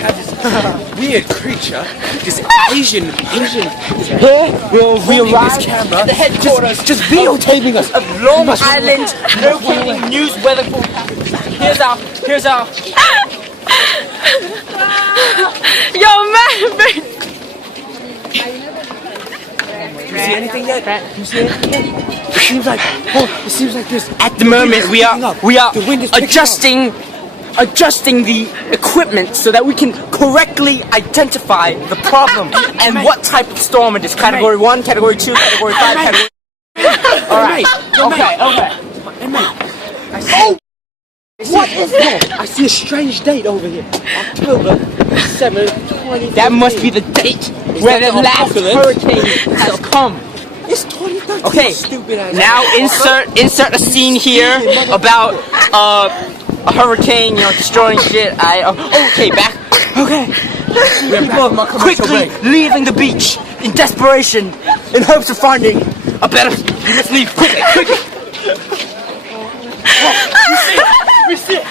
have this weird creature, this Asian. Here we arrive this camera at the headquarters just videotaping us of Long Island locating news weather forecast. Here's our Yo, man. Do you see anything yet? Do you see anything yet? It seems like this. At the moment, we are The wind is picking adjusting the equipment so that we can correctly identify the problem and what type of storm it is. Category 1, Category 2, Category 5, Category... Alright, okay. What is that? I see a strange date over here. October 7th, 2013. That must be the date where the last hurricane has come. It's 2013. Okay, Stupid ass. now insert a scene here about a hurricane, destroying shit. Okay, back. Okay. People quickly leaving the beach in desperation, in hopes of finding a better. We must leave quickly. We see it.